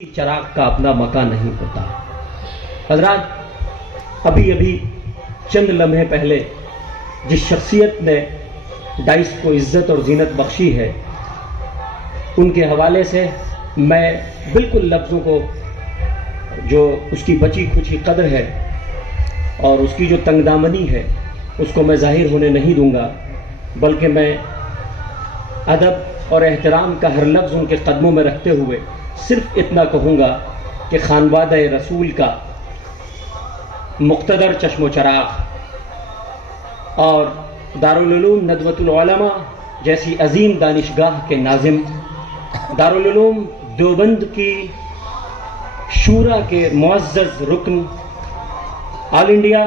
چراغ کا اپنا مکان نہیں ہوتا۔ حضرات، ابھی چند لمحے پہلے جس شخصیت نے ڈائس کو عزت اور زینت بخشی ہے، ان کے حوالے سے میں بالکل لفظوں کو، جو اس کی بچی کھچی قدر ہے اور اس کی جو تنگ دامنی ہے، اس کو میں ظاہر ہونے نہیں دوں گا، بلکہ میں ادب اور احترام کا ہر لفظ ان کے قدموں میں رکھتے ہوئے صرف اتنا کہوں گا کہ خانوادہ رسول کا مقتدر چشم و چراغ اور دارالعلوم ندوۃ العلماء جیسی عظیم دانشگاہ کے ناظم، دارالعلوم دیوبند کی شورا کے معزز رکن، آل انڈیا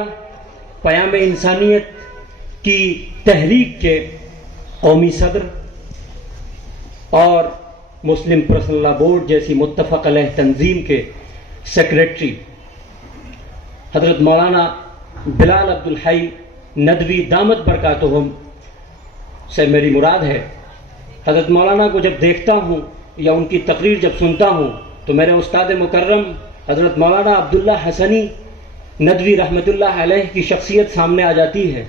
پیام انسانیت کی تحریک کے قومی صدر اور مسلم پرسنل لا بورڈ جیسی متفق علیہ تنظیم کے سیکریٹری حضرت مولانا بلال عبدالحی ندوی دامت برکاتہم سے میری مراد ہے۔ حضرت مولانا کو جب دیکھتا ہوں یا ان کی تقریر جب سنتا ہوں تو میرے استاد مکرم حضرت مولانا عبداللہ حسنی ندوی رحمۃ اللہ علیہ کی شخصیت سامنے آ جاتی ہے،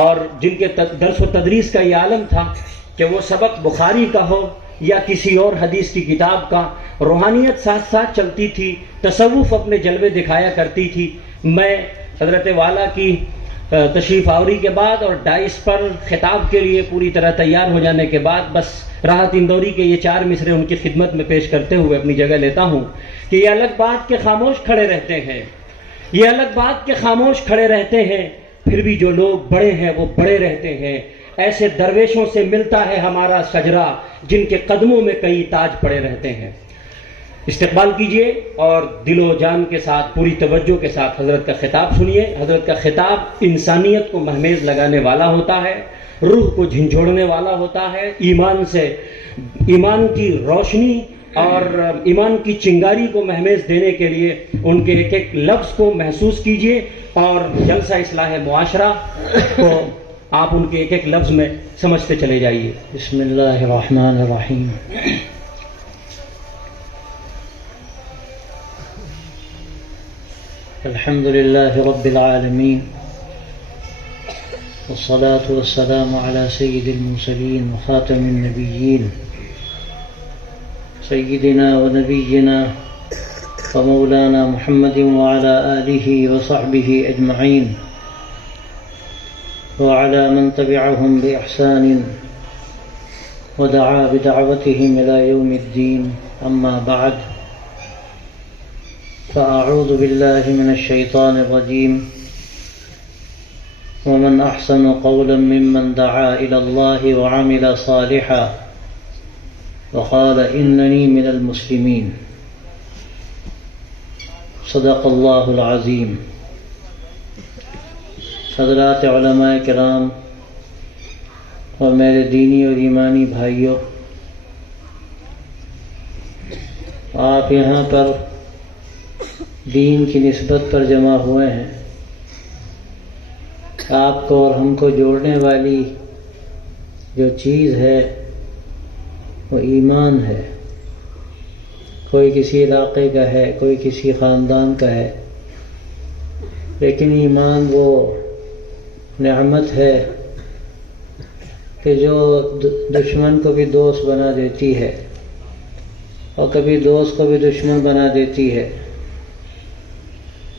اور جن کے درس و تدریس کا یہ عالم تھا کہ وہ سبق بخاری کا ہو یا کسی اور حدیث کی کتاب کا، روحانیت ساتھ ساتھ چلتی تھی، تصوف اپنے جلوے دکھایا کرتی تھی۔ میں حضرت والا کی تشریف آوری کے بعد اور ڈائس پر خطاب کے لیے پوری طرح تیار ہو جانے کے بعد بس راحت اندوری کے یہ 4 مصرے ان کی خدمت میں پیش کرتے ہوئے اپنی جگہ لیتا ہوں کہ یہ الگ بات کہ خاموش کھڑے رہتے ہیں، یہ الگ بات کہ خاموش کھڑے رہتے ہیں، پھر بھی جو لوگ بڑے ہیں وہ بڑے رہتے ہیں۔ ایسے درویشوں سے ملتا ہے ہمارا شجرہ جن کے قدموں میں کئی تاج پڑے رہتے ہیں۔ استقبال کیجئے اور دل و جان کے ساتھ، پوری توجہ کے ساتھ حضرت کا خطاب سنیے۔ حضرت کا خطاب انسانیت کو مہمیز لگانے والا ہوتا ہے، روح کو جھنجھوڑنے والا ہوتا ہے، ایمان کی روشنی اور ایمان کی چنگاری کو مہمیز دینے کے لیے ان کے ایک ایک لفظ کو محسوس کیجئے، اور جلسہ اصلاح معاشرہ کو آپ ان کے ایک ایک لفظ میں سمجھتے چلے جائیے۔ بسم اللہ الرحمن الرحیم۔ الحمد للہ رب العالمین، والصلاة والسلام على سید المرسلین وخاتم النبیین، سیدنا ونبینا ومولانا محمد وعلى آلہ وصحبہ اجمعین، وعلى من تبعهم بإحسان ودعا بدعوتهم إلى يوم الدين، أما بعد، فأعوذ بالله من الشيطان الرجيم، ومن أحسن قولا ممن دعا إلى الله وعمل صالحا وقال إنني من المسلمين، صدق الله العظيم۔ حضرات علماء کرام اور میرے دینی اور ایمانی بھائیوں، آپ یہاں پر دین کی نسبت پر جمع ہوئے ہیں۔ آپ کو اور ہم کو جوڑنے والی جو چیز ہے وہ ایمان ہے۔ کوئی کسی علاقے کا ہے، کوئی کسی خاندان کا ہے، لیکن ایمان وہ نعمت ہے کہ جو دشمن کو بھی دوست بنا دیتی ہے اور کبھی دوست کو بھی دشمن بنا دیتی ہے۔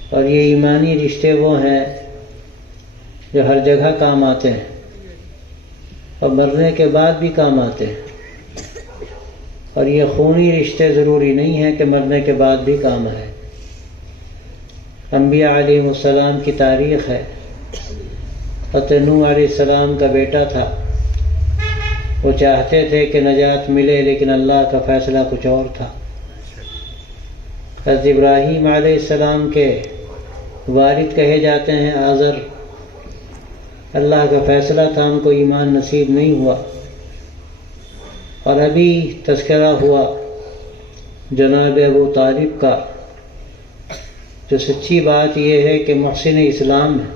اور یہ ایمانی رشتے وہ ہیں جو ہر جگہ کام آتے ہیں اور مرنے کے بعد بھی کام آتے ہیں، اور یہ خونی رشتے ضروری نہیں ہیں کہ مرنے کے بعد بھی کام آئے۔ انبیاء علیہ السلام کی تاریخ ہے۔ حضرت نوح علیہ السلام کا بیٹا تھا، وہ چاہتے تھے کہ نجات ملے، لیکن اللہ کا فیصلہ کچھ اور تھا۔ حضرت ابراہیم علیہ السلام کے والد کہے جاتے ہیں آزر، اللہ کا فیصلہ تھا، ان کو ایمان نصیب نہیں ہوا۔ اور ابھی تذکرہ ہوا جناب ابو طالب کا، جو سچی بات یہ ہے کہ محسن اسلام ہے،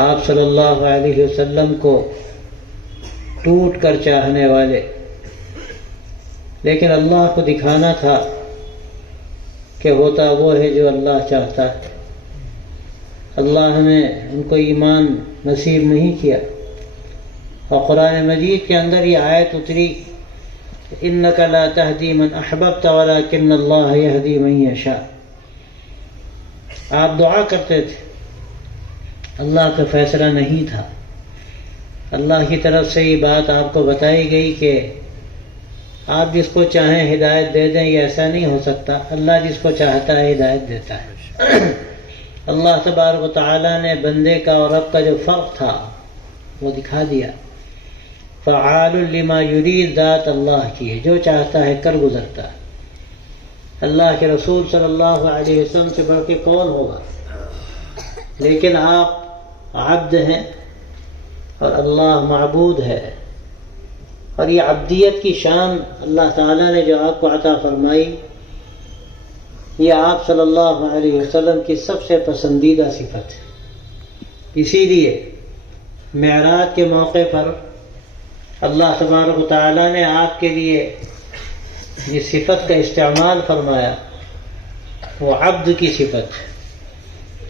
آپ صلی اللہ علیہ وسلم کو ٹوٹ کر چاہنے والے، لیکن اللہ کو دکھانا تھا کہ ہوتا وہ ہے جو اللہ چاہتا ہے۔ اللہ نے ان کو ایمان نصیب نہیں کیا، اور قرآن مجید کے اندر یہ آیت اتری، اِنَّكَ لَا تَهْدِي مَنْ أَحْبَبْتَ وَلَكِنَّ اللَّهَ يَهْدِي مَن يَشَاءُ۔ آپ دعا کرتے تھے، اللہ کا فیصلہ نہیں تھا، اللہ کی طرف سے یہ بات آپ کو بتائی گئی کہ آپ جس کو چاہیں ہدایت دے دیں، یہ ایسا نہیں ہو سکتا، اللہ جس کو چاہتا ہے ہدایت دیتا ہے۔ اللہ تبارک و تعالیٰ نے بندے کا اور رب کا جو فرق تھا وہ دکھا دیا۔ فعال لما یرید، ذات اللہ کی ہے، جو چاہتا ہے کر گزرتا ہے۔ اللہ کے رسول صلی اللہ علیہ وسلم سے بڑھ کے کون ہوگا؟ لیکن آپ عبد ہیں اور اللہ معبود ہے، اور یہ عبدیت کی شان اللہ تعالیٰ نے جو آپ کو عطا فرمائی، یہ آپ صلی اللہ علیہ وسلم کی سب سے پسندیدہ صفت ہے۔ اسی لیے معراج کے موقع پر اللہ تبارک و تعالیٰ نے آپ کے لیے یہ صفت کا استعمال فرمایا، وہ عبد کی صفت۔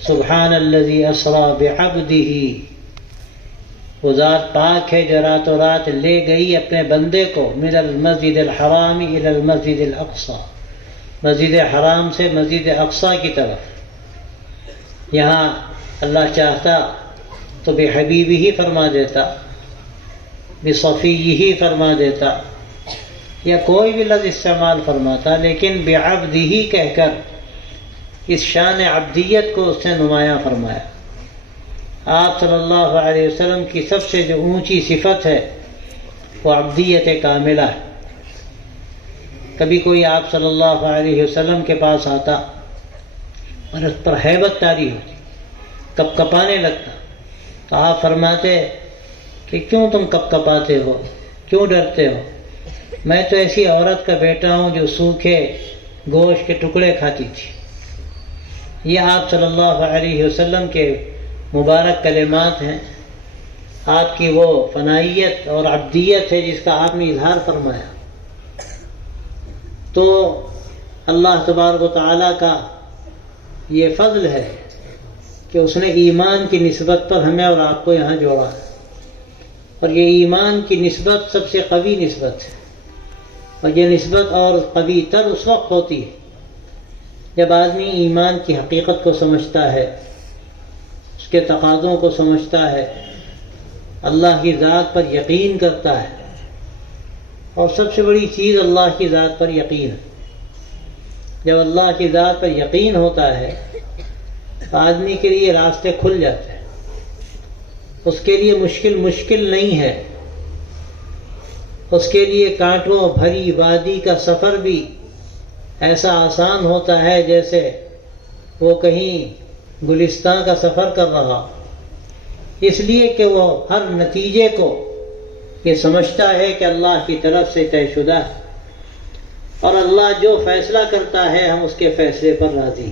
سبحان الذی اسری بعبدہ، وہ ذات پاک ہے جو راتوں رات لے گئی اپنے بندے کو من المسجد الحرام الی المسجد الاقصی، مسجد حرام سے مسجد اقصی کی طرف۔ یہاں اللہ چاہتا تو بحبیبہ ہی فرما دیتا، بصفیہ ہی فرما دیتا، یا کوئی بھی لفظ استعمال فرماتا، لیکن بعبدہ کہہ کر اس شان عبدیت کو اس نے نمایاں فرمایا۔ آپ صلی اللہ علیہ وسلم کی سب سے جو اونچی صفت ہے وہ عبدیت کاملہ ہے۔ کبھی کوئی آپ صلی اللہ علیہ وسلم کے پاس آتا اور اس پر ہیبت طاری ہوتی، کپ کپانے لگتا، تو آپ فرماتے کہ کیوں تم کپ کپاتے ہو، کیوں ڈرتے ہو؟ میں تو ایسی عورت کا بیٹا ہوں جو سوکھے گوشت کے ٹکڑے کھاتی تھی۔ یہ آپ صلی اللہ علیہ وسلم کے مبارک کلمات ہیں، آپ کی وہ فنائیت اور عبدیت ہے جس کا آپ نے اظہار فرمایا۔ تو اللہ تبارک و تعالیٰ کا یہ فضل ہے کہ اس نے ایمان کی نسبت پر ہمیں اور آپ کو یہاں جوڑا ہے، اور یہ ایمان کی نسبت سب سے قوی نسبت ہے، اور یہ نسبت اور قوی تر اس وقت ہوتی ہے جب آدمی ایمان کی حقیقت کو سمجھتا ہے، اس کے تقاضوں کو سمجھتا ہے، اللہ کی ذات پر یقین کرتا ہے، اور سب سے بڑی چیز اللہ کی ذات پر یقین ہے۔ جب اللہ کی ذات پر یقین ہوتا ہے تو آدمی کے لیے راستے کھل جاتے ہیں، اس کے لیے مشکل نہیں ہے، اس کے لیے کانٹوں بھری وادی کا سفر بھی ایسا آسان ہوتا ہے جیسے وہ کہیں گلستان کا سفر کر رہا، اس لیے کہ وہ ہر نتیجے کو یہ سمجھتا ہے کہ اللہ کی طرف سے طے شدہ ہے، اور اللہ جو فیصلہ کرتا ہے ہم اس کے فیصلے پر راضی،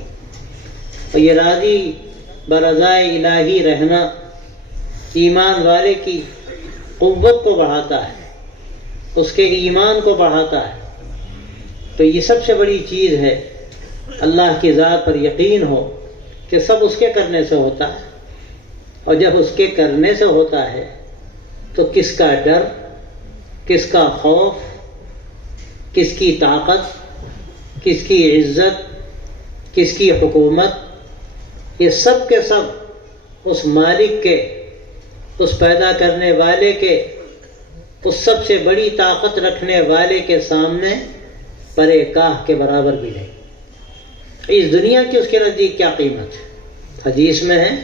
اور یہ راضی برضائے الہی رہنا ایمان والے کی قوت کو بڑھاتا ہے، اس کے ایمان کو بڑھاتا ہے۔ تو یہ سب سے بڑی چیز ہے، اللہ کی ذات پر یقین ہو کہ سب اس کے کرنے سے ہوتا ہے، اور جب اس کے کرنے سے ہوتا ہے تو کس کا ڈر، کس کا خوف، کس کی طاقت، کس کی عزت، کس کی حکومت، یہ سب کے سب اس مالک کے، اس پیدا کرنے والے کے، اس سب سے بڑی طاقت رکھنے والے کے سامنے پرے کاہ کے برابر بھی نہیں۔ اس دنیا کی اس کے نزدیک کیا قیمت ہے؟ حدیث میں ہے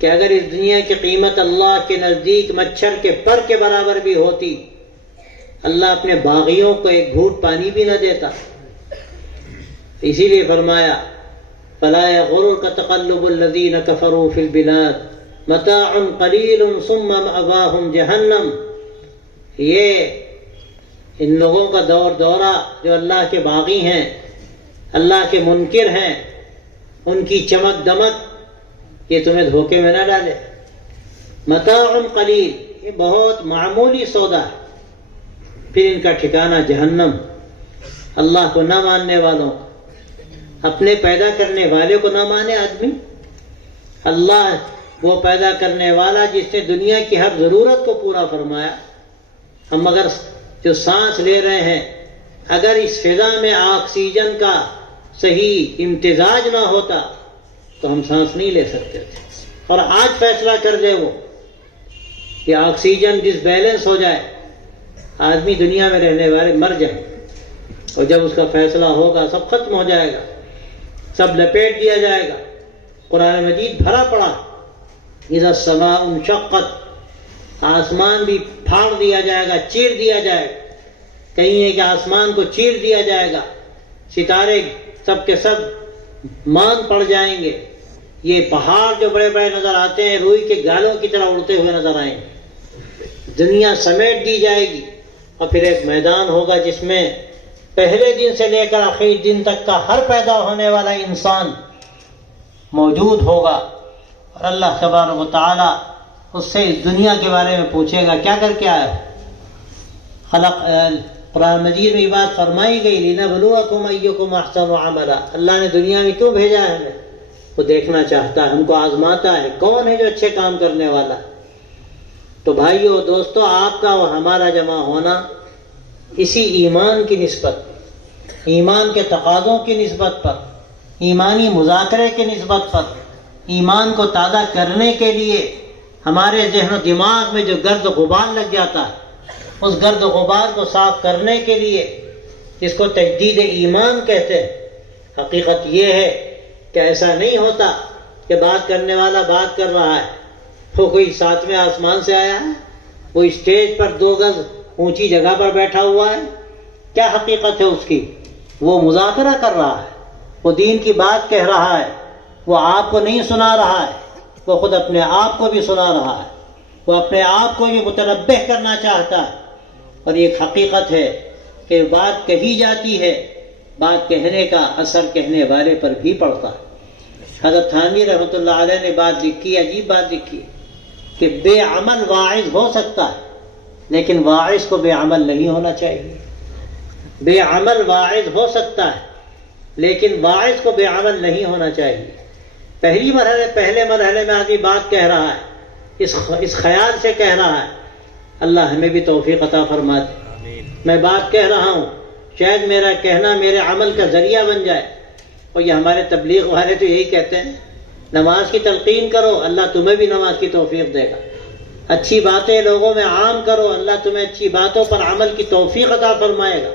کہ اگر اس دنیا کی قیمت اللہ کے نزدیک مچھر کے پر کے برابر بھی ہوتی، اللہ اپنے باغیوں کو ایک گھونٹ پانی بھی نہ دیتا۔ اسی لیے فرمایا فَلَا يَغُرُّكَ تَقَلُّبُ الَّذِينَ كَفَرُوا فِي الْبِلَادِ مَتَاعٌ قَلِيلٌ ثُمَّ مَأْوَاهُمْ جَهَنَّمُ۔ یہ ان لوگوں کا دورہ جو اللہ کے باغی ہیں، اللہ کے منکر ہیں، ان کی چمک دمک یہ تمہیں دھوکے میں نہ ڈالے۔ متاع قلیل، یہ بہت معمولی سودا ہے، پھر ان کا ٹھکانہ جہنم۔ اللہ کو نہ ماننے والوں کا، اپنے پیدا کرنے والے کو نہ مانے آدمی۔ اللہ وہ پیدا کرنے والا جس نے دنیا کی ہر ضرورت کو پورا فرمایا۔ ہم اگر جو سانس لے رہے ہیں، اگر اس فضا میں آکسیجن کا صحیح امتزاج نہ ہوتا تو ہم سانس نہیں لے سکتے تھے، اور آج فیصلہ کر دے وہ کہ آکسیجن ڈس بیلنس ہو جائے، آدمی دنیا میں رہنے والے مر جائیں، اور جب اس کا فیصلہ ہوگا سب ختم ہو جائے گا، سب لپیٹ دیا جائے گا۔ قرآن مجید بھرا پڑا، اذا السماء انشقت، آسمان بھی پھاڑ دیا جائے گا، چیر دیا جائے گا۔ کہیں ہے کہ آسمان کو چیر دیا جائے گا، ستارے سب کے سب مان پڑ جائیں گے، یہ پہاڑ جو بڑے بڑے نظر آتے ہیں روئی کے گالوں کی طرح اڑتے ہوئے نظر آئیں گے، دنیا سمیٹ دی جائے گی، اور پھر ایک میدان ہوگا جس میں پہلے دن سے لے کر آخری دن تک کا ہر پیدا ہونے والا انسان موجود ہوگا، اور اللہ تبارک و تعالی اس سے اس دنیا کے بارے میں پوچھے گا کیا کر کے آئے خلق۔ قرآن مجید میں یہ بات فرمائی گئی، لِنَبْلُوَكُمْ أَيُّكُمْ أَحْسَنُ عَمَلًا، اللہ نے دنیا میں کیوں بھیجا ہے ہمیں؟ وہ دیکھنا چاہتا ہے، ہم کو آزماتا ہے کون ہے جو اچھے کام کرنے والا ہے۔ تو بھائیو دوستو، آپ کا اور ہمارا جمع ہونا اسی ایمان کی نسبت، ایمان کے تقاضوں کی نسبت پر، ایمانی مذاکرے کی نسبت پر، ایمان کو تازہ کرنے کے لیے ہمارے ذہن و دماغ میں جو گرد و غبار لگ جاتا ہے، اس گرد و غبار کو صاف کرنے کے لیے، جس کو تجدید ایمان کہتے ہیں۔ حقیقت یہ ہے کہ ایسا نہیں ہوتا کہ بات کرنے والا بات کر رہا ہے، وہ کوئی ساتویں آسمان سے آیا ہے، وہ اسٹیج پر 2 گز اونچی جگہ پر بیٹھا ہوا ہے۔ کیا حقیقت ہے اس کی؟ وہ مذاکرہ کر رہا ہے، وہ دین کی بات کہہ رہا ہے، وہ آپ کو نہیں سنا رہا ہے، وہ خود اپنے آپ کو بھی سنا رہا ہے، وہ اپنے آپ کو بھی متنبہ کرنا چاہتا ہے۔ اور ایک حقیقت ہے کہ بات کہی جاتی ہے، بات کہنے کا اثر کہنے والے پر بھی پڑتا ہے۔ حضرت تھانوی رحمۃ اللہ علیہ نے بات لکھی، عجیب بات لکھی کہ بے عمل واعظ ہو سکتا ہے لیکن واعظ کو بے عمل نہیں ہونا چاہیے۔ بے عمل واعظ ہو سکتا ہے لیکن واعظ کو بے عمل نہیں ہونا چاہیے۔ پہلے مرحلے میں آدمی بات کہہ رہا ہے، اس خیال سے کہہ رہا ہے، اللہ ہمیں بھی توفیق عطا فرما دے۔ میں بات کہہ رہا ہوں، شاید میرا کہنا میرے عمل کا ذریعہ بن جائے۔ اور یہ ہمارے تبلیغ والے تو یہی کہتے ہیں، نماز کی تلقین کرو، اللہ تمہیں بھی نماز کی توفیق دے گا۔ اچھی باتیں لوگوں میں عام کرو، اللہ تمہیں اچھی باتوں پر عمل کی توفیق عطا فرمائے گا۔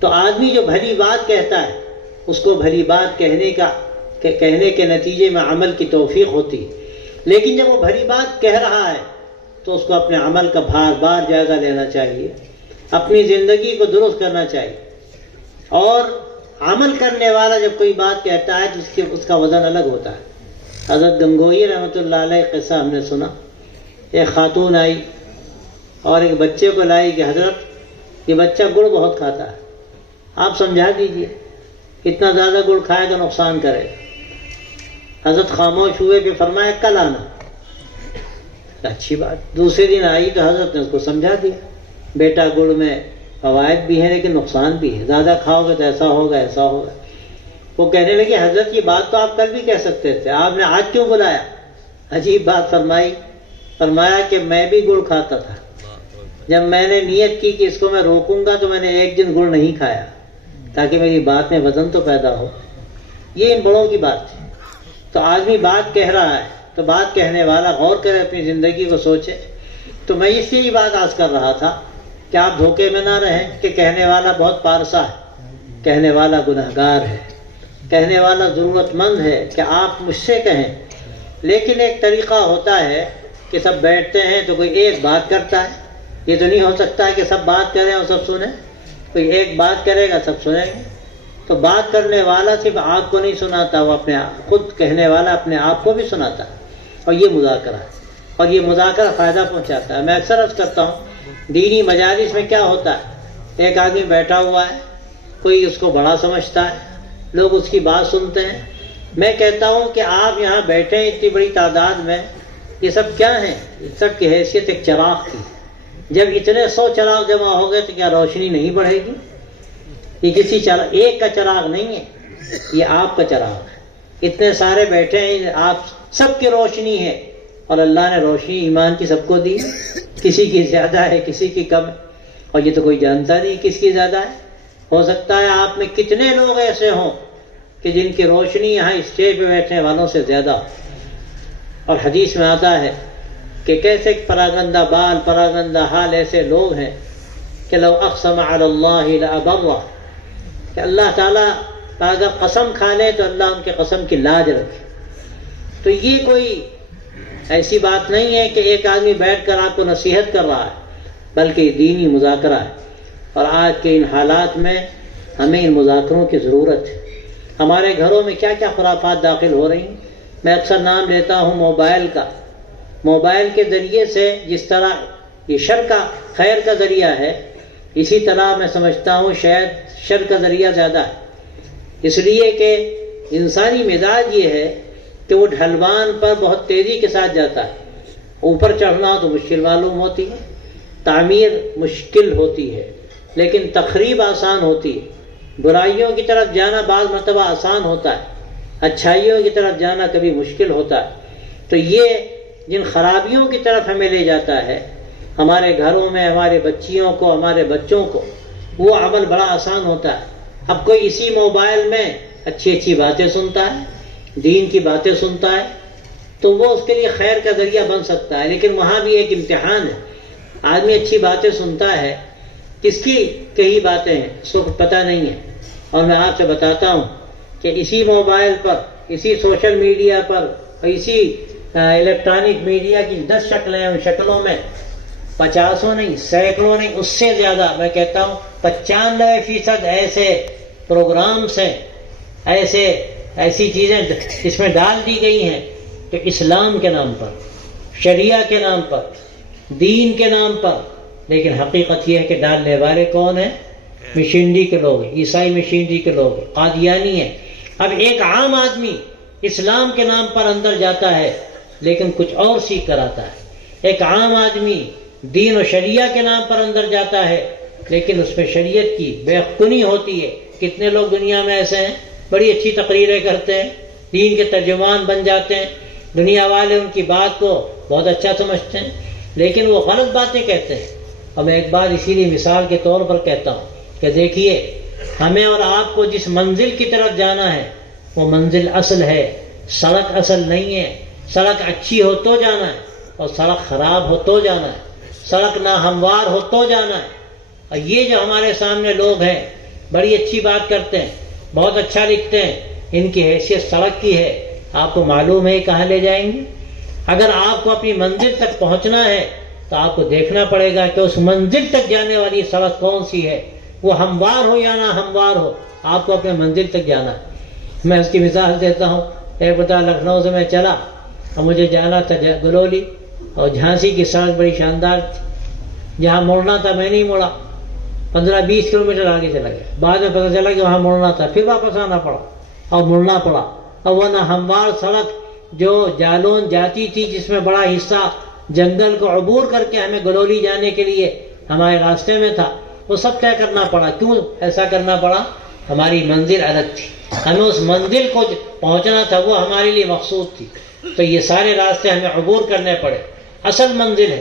تو آدمی جو بھلی بات کہتا ہے اس کو بھلی بات کہنے کے نتیجے میں عمل کی توفیق ہوتی ہے، لیکن جب وہ بھلی بات کہہ رہا ہے تو اس کو اپنے عمل کا بار بار جائزہ لینا چاہیے، اپنی زندگی کو درست کرنا چاہیے۔ اور عمل کرنے والا جب کوئی بات کہتا ہے تو اس کا وزن الگ ہوتا ہے۔ حضرت گنگوئی رحمۃ اللہ علیہ قصہ ہم نے سنا، ایک خاتون آئی اور ایک بچے کو لائی کہ حضرت یہ بچہ گڑ بہت کھاتا ہے، آپ سمجھا دیجئے، اتنا زیادہ گڑ کھائے تو نقصان کرے گا۔ حضرت خاموش ہوئے کہ فرمایا کل آنا۔ اچھی بات، دوسرے دن آئی تو حضرت نے اس کو سمجھا دیا، بیٹا گڑ میں فوائد بھی ہیں لیکن نقصان بھی ہے، زیادہ کھاؤ گے تو ایسا ہوگا ایسا ہوگا۔ وہ کہنے لگے حضرت یہ بات تو آپ کل بھی کہہ سکتے تھے، آپ نے آج کیوں بلایا؟ عجیب بات فرمایا کہ میں بھی گڑ کھاتا تھا، جب میں نے نیت کی کہ اس کو میں روکوں گا تو میں نے ایک دن گڑ نہیں کھایا تاکہ میری بات میں وزن تو پیدا ہو۔ یہ ان بڑوں کی بات تھی۔ تو آدمی بات کہہ رہا ہے تو بات کہنے والا غور کرے، اپنی زندگی کو سوچے۔ تو میں اس لیے یہ بات عرض کر رہا تھا کہ آپ دھوکے میں نہ رہیں کہ کہنے والا بہت پارسا ہے، کہنے والا گنہگار ہے، کہنے والا ضرورت مند ہے کہ آپ مجھ سے کہیں۔ لیکن ایک طریقہ ہوتا ہے کہ سب بیٹھتے ہیں تو کوئی ایک بات کرتا ہے، یہ تو نہیں ہو سکتا ہے کہ سب بات کریں اور سب سنیں، کوئی ایک بات کرے گا سب سنیں گے۔ تو بات کرنے والا صرف آپ کو نہیں سناتا، وہ اپنے خود کہنے والا اپنے آپ کو بھی سناتا ہے، اور یہ مذاکرہ ہے، اور یہ مذاکرہ فائدہ پہنچاتا ہے۔ میں اکثر عرض کرتا ہوں، دینی مجالس میں کیا ہوتا ہے، ایک آدمی بیٹھا ہوا ہے، کوئی اس کو بڑا سمجھتا ہے، لوگ اس کی بات سنتے ہیں۔ میں کہتا ہوں کہ آپ یہاں بیٹھے ہیں اتنی بڑی تعداد میں، یہ سب کیا ہیں؟ سب کی حیثیت ایک چراغ کی۔ جب اتنے 100 چراغ جمع ہو گئے تو کیا روشنی نہیں بڑھے گی؟ یہ کسی ایک کا چراغ نہیں ہے، یہ آپ کا چراغ ہے۔ اتنے سارے بیٹھے ہیں، آپ سب کی روشنی ہے، اور اللہ نے روشنی ایمان کی سب کو دی، کسی کی زیادہ ہے کسی کی کم ہے، اور یہ تو کوئی جانتا نہیں کس کی زیادہ ہے۔ ہو سکتا ہے آپ میں کتنے لوگ ایسے ہوں کہ جن کی روشنی یہاں اسٹیج پہ بیٹھنے والوں سے زیادہ ہو۔ اور حدیث میں آتا ہے کہ کیسے پراگندہ بال پراگندہ حال ایسے لوگ ہیں کہ لو اقسم علی اللہ لابرہ، کہ اللہ تعالیٰ کا اگر قسم کھا لے تو اللہ ان کے قسم کی لاج رکھے۔ تو یہ کوئی ایسی بات نہیں ہے کہ ایک آدمی بیٹھ کر آپ کو نصیحت کر رہا ہے، بلکہ یہ دینی مذاکرہ ہے، اور آج کے ان حالات میں ہمیں ان مذاکروں کی ضرورت ہے۔ ہمارے گھروں میں کیا کیا خرافات داخل ہو رہی ہیں، میں اکثر نام لیتا ہوں موبائل کا۔ موبائل کے ذریعے سے جس طرح یہ شر کا خیر کا ذریعہ ہے، اسی طرح میں سمجھتا ہوں شاید شر کا ذریعہ زیادہ ہے، اس لیے کہ انسانی مزاج یہ ہے کہ وہ ڈھلوان پر بہت تیزی کے ساتھ جاتا ہے۔ اوپر چڑھنا تو مشکل معلوم ہوتی ہے، تعمیر مشکل ہوتی ہے، لیکن تخریب آسان ہوتی ہے۔ برائیوں کی طرف جانا بعض مرتبہ آسان ہوتا ہے، اچھائیوں کی طرف جانا کبھی مشکل ہوتا ہے۔ تو یہ جن خرابیوں کی طرف ہمیں لے جاتا ہے، ہمارے گھروں میں ہمارے بچیوں کو ہمارے بچوں کو، وہ عمل بڑا آسان ہوتا ہے۔ اب کوئی اسی موبائل میں اچھی اچھی باتیں سنتا ہے، دین کی باتیں سنتا ہے، تو وہ اس کے لیے خیر کا ذریعہ بن سکتا ہے، لیکن وہاں بھی ایک امتحان ہے۔ آدمی اچھی باتیں سنتا ہے، کس کی کئی باتیں ہیں اس کو پتہ نہیں ہے، اور میں آپ سے بتاتا ہوں کہ اسی موبائل پر، اسی سوشل میڈیا پر، اسی الیکٹرانک میڈیا کی 10 شکلیں ہیں، ان شکلوں میں 50 نہیں، سینکڑوں نہیں، اس سے زیادہ میں کہتا ہوں 95% ایسے پروگرامز ہیں، ایسی چیزیں اس میں ڈال دی گئی ہیں کہ اسلام کے نام پر، شریعہ کے نام پر، دین کے نام پر، لیکن حقیقت یہ ہے کہ ڈالنے والے کون ہیں؟ مشینری کے لوگ ہیں، عیسائی مشینری کے لوگ ہیں، قادیانی ہیں۔ اب ایک عام آدمی اسلام کے نام پر اندر جاتا ہے لیکن کچھ اور سیکھ کر آتا ہے، ایک عام آدمی دین و شریعہ کے نام پر اندر جاتا ہے لیکن اس میں شریعت کی بےخونی ہوتی ہے۔ کتنے لوگ دنیا میں ایسے ہیں، بڑی اچھی تقریریں کرتے ہیں، دین کے ترجمان بن جاتے ہیں، دنیا والے ان کی بات کو بہت اچھا سمجھتے ہیں، لیکن وہ غلط باتیں کہتے ہیں۔ اور میں ایک بات اسی لیے مثال کے طور پر کہتا ہوں کہ دیکھیے، ہمیں اور آپ کو جس منزل کی طرف جانا ہے وہ منزل اصل ہے، سڑک اصل نہیں ہے۔ سڑک اچھی ہو تو جانا ہے، اور سڑک خراب ہو تو جانا ہے، سڑک ناہموار ہو تو جانا ہے۔ اور یہ جو ہمارے سامنے لوگ ہیں بڑی اچھی بات کرتے ہیں، بہت اچھا لکھتے ہیں، ان کی حیثیت سڑک کی ہے، آپ کو معلوم ہے کہاں لے جائیں گے؟ اگر آپ کو اپنی منزل تک پہنچنا ہے تو آپ کو دیکھنا پڑے گا کہ اس منزل تک جانے والی سڑک کون سی ہے، وہ ہموار ہو یا نہ ہموار ہو، آپ کو اپنے منزل تک جانا ہے۔ میں اس کی مثال دیتا ہوں، ایک بتا لکھنؤ سے میں چلا اور مجھے جانا تھا گلولی، اور جھانسی کی سڑک بڑی شاندار تھی، جہاں مڑنا تھا میں نہیں مڑا، 15-20 کلومیٹر آگے چلا گیا، بعد میں پتہ چلا کہ وہاں مڑنا تھا، پھر واپس آنا پڑا اور مڑنا پڑا۔ اور وہ نہ ہموار سڑک جو جالون جاتی تھی، جس میں بڑا حصہ جنگل کو عبور کر کے ہمیں گلولی جانے کے لیے ہمارے راستے میں تھا، وہ سب طے کرنا پڑا۔ کیوں ایسا کرنا پڑا؟ ہماری منزل الگ تھی، ہمیں اس منزل کو پہنچنا تھا، وہ ہمارے لیے مقصود تھی، تو یہ سارے راستے ہمیں عبور کرنے پڑے۔ اصل منزل ہے،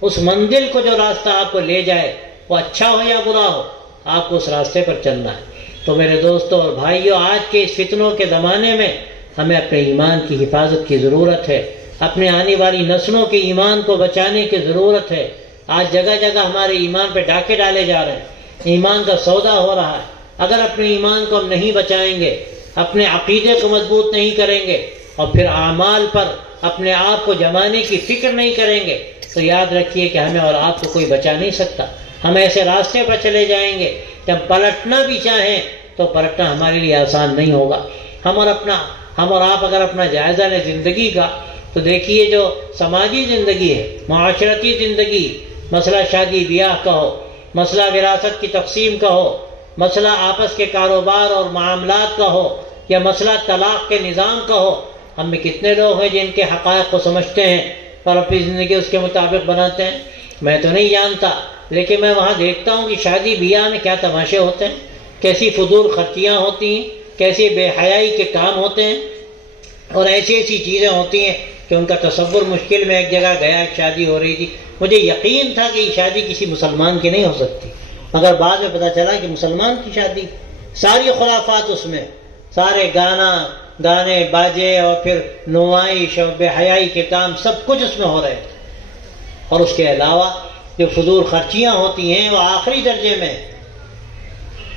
اس منزل کو جو راستہ آپ کو لے جائے وہ اچھا ہو یا برا ہو، آپ کو اس راستے پر چلنا ہے۔ تو میرے دوستوں اور بھائیوں، آج کے اس فتنوں کے زمانے میں ہمیں اپنے ایمان کی حفاظت کی ضرورت ہے، اپنے آنے والی نسلوں کے ایمان کو بچانے کی ضرورت ہے۔ آج جگہ جگہ ہمارے ایمان پہ ڈاکے ڈالے جا رہے ہیں، ایمان کا سودا ہو رہا ہے۔ اگر اپنے ایمان کو ہم نہیں بچائیں گے، اپنے عقیدے کو مضبوط نہیں کریں گے، اور پھر اعمال پر اپنے آپ کو جمانے کی فکر نہیں کریں گے، تو یاد رکھیے کہ ہمیں اور آپ کو کوئی بچا نہیں سکتا۔ ہم ایسے راستے پر چلے جائیں گے جب پلٹنا بھی چاہیں تو پلٹنا ہمارے لیے آسان نہیں ہوگا۔ ہم اور آپ اگر اپنا جائزہ لیں زندگی کا، تو دیکھیے جو سماجی زندگی ہے، معاشرتی زندگی، مسئلہ شادی بیاہ کا ہو، مسئلہ وراثت کی تقسیم کا ہو، مسئلہ آپس کے کاروبار اور معاملات کا ہو، یا مسئلہ طلاق کے نظام کا ہو، ہم میں کتنے لوگ ہیں جن کے حقائق کو سمجھتے ہیں اور اپنی زندگی اس کے مطابق بناتے ہیں؟ میں تو نہیں جانتا، لیکن میں وہاں دیکھتا ہوں کہ شادی بیاہ میں کیا تماشے ہوتے ہیں، کیسی فضول خرچیاں ہوتی ہیں، کیسی بے حیائی کے کام ہوتے ہیں، اور ایسی ایسی چیزیں ہوتی ہیں کہ ان کا تصور مشکل۔ میں ایک جگہ گیا، ایک شادی ہو رہی تھی، مجھے یقین تھا کہ یہ شادی کسی مسلمان کی نہیں ہو سکتی، مگر بعد میں پتہ چلا کہ مسلمان کی شادی، ساری خرافات اس میں، سارے گانے باجے اور پھر نمائش اور بے حیائی کے کام سب کچھ اس میں ہو رہے تھے۔ اور اس کے علاوہ جو فضول خرچیاں ہوتی ہیں وہ آخری درجے میں،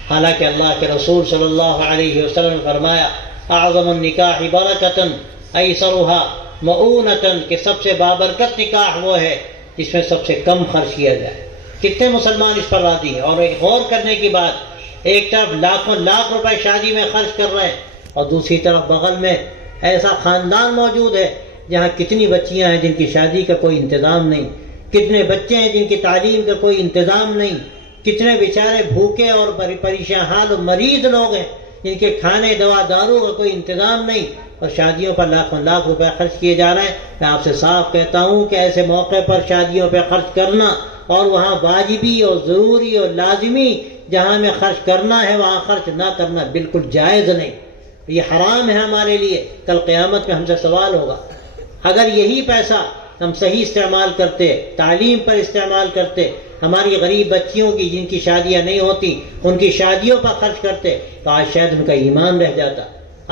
حالانکہ اللہ کے رسول صلی اللہ علیہ وسلم نے فرمایا اعظم النکاح برکتاً ایسرها مؤونتاً، کہ سب سے بابرکت نکاح وہ ہے جس میں سب سے کم خرچ کیا جائے۔ کتنے مسلمان اس پر راضی ہیں؟ اور ایک غور کرنے کی بات، ایک طرف لاکھوں لاکھ روپے شادی میں خرچ کر رہے ہیں، اور دوسری طرف بغل میں ایسا خاندان موجود ہے جہاں کتنی بچیاں ہیں جن کی شادی کا کوئی انتظام نہیں، کتنے بچے ہیں جن کی تعلیم کا کوئی انتظام نہیں، کتنے بیچارے بھوکے اور پریشان حال و مریض لوگ ہیں جن کے کھانے دوا دارو کا کوئی انتظام نہیں، اور شادیوں پر لاکھوں لاکھ روپے خرچ کیے جا رہے ہیں۔ میں آپ سے صاف کہتا ہوں کہ ایسے موقع پر شادیوں پہ خرچ کرنا، اور وہاں واجبی اور ضروری اور لازمی جہاں میں خرچ کرنا ہے وہاں خرچ نہ کرنا بالکل جائز نہیں، یہ حرام ہے ہمارے لیے۔ کل قیامت میں ہم سے سوال ہوگا۔ اگر یہی پیسہ ہم صحیح استعمال کرتے، تعلیم پر استعمال کرتے، ہماری غریب بچیوں کی جن کی شادیاں نہیں ہوتی ان کی شادیوں پر خرچ کرتے، تو آج شاید ان کا ایمان رہ جاتا،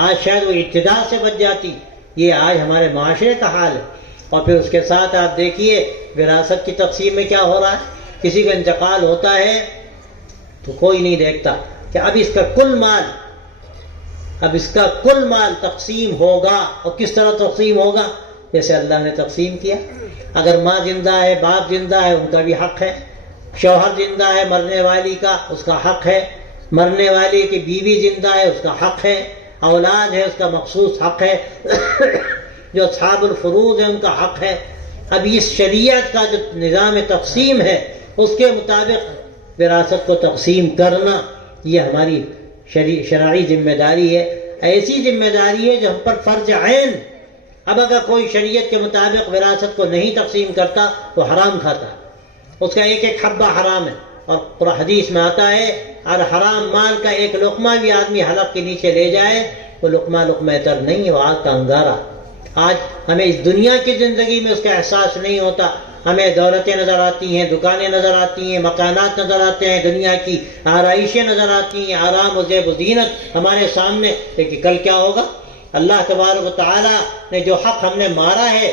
آج شاید وہ ابتدا سے بچ جاتی۔ یہ آج ہمارے معاشرے کا حال ہے۔ اور پھر اس کے ساتھ آپ دیکھیے وراثت کی تقسیم میں کیا ہو رہا ہے۔ کسی کا انتقال ہوتا ہے تو کوئی نہیں دیکھتا کہ اب اس کا کل مال تقسیم ہوگا، اور کس طرح تقسیم ہوگا؟ جیسے اللہ نے تقسیم کیا۔ اگر ماں زندہ ہے، باپ زندہ ہے، ان کا بھی حق ہے، شوہر زندہ ہے مرنے والی کا، اس کا حق ہے، مرنے والی کی بیوی زندہ ہے، اس کا حق ہے، اولاد ہے اس کا مخصوص حق ہے، جو اصحاب الفروض ہیں ان کا حق ہے۔ اب اس شریعت کا جو نظام تقسیم ہے اس کے مطابق وراثت کو تقسیم کرنا یہ ہماری شرعی ذمہ داری ہے، ایسی ذمہ داری ہے جو ہم پر فرض عین۔ اب اگر کوئی شریعت کے مطابق وراثت کو نہیں تقسیم کرتا تو حرام کھاتا ہے، اس کا ایک ایک حبہ حرام ہے، اور حدیث میں آتا ہے اور حرام مال کا ایک لقمہ بھی آدمی حلق کے نیچے لے جائے وہ لقمہ لقمہ تر نہیں ہے، وہ آگ کا انگارہ۔ آج ہمیں اس دنیا کی زندگی میں اس کا احساس نہیں ہوتا، ہمیں دولتیں نظر آتی ہیں، دکانیں نظر آتی ہیں، مکانات نظر آتے ہیں، دنیا کی آرائشیں نظر آتی ہیں، آرام و زیب و زینت ہمارے سامنے، لیکن کل کیا ہوگا؟ اللہ تبارک و تعالیٰ نے جو حق ہم نے مارا ہے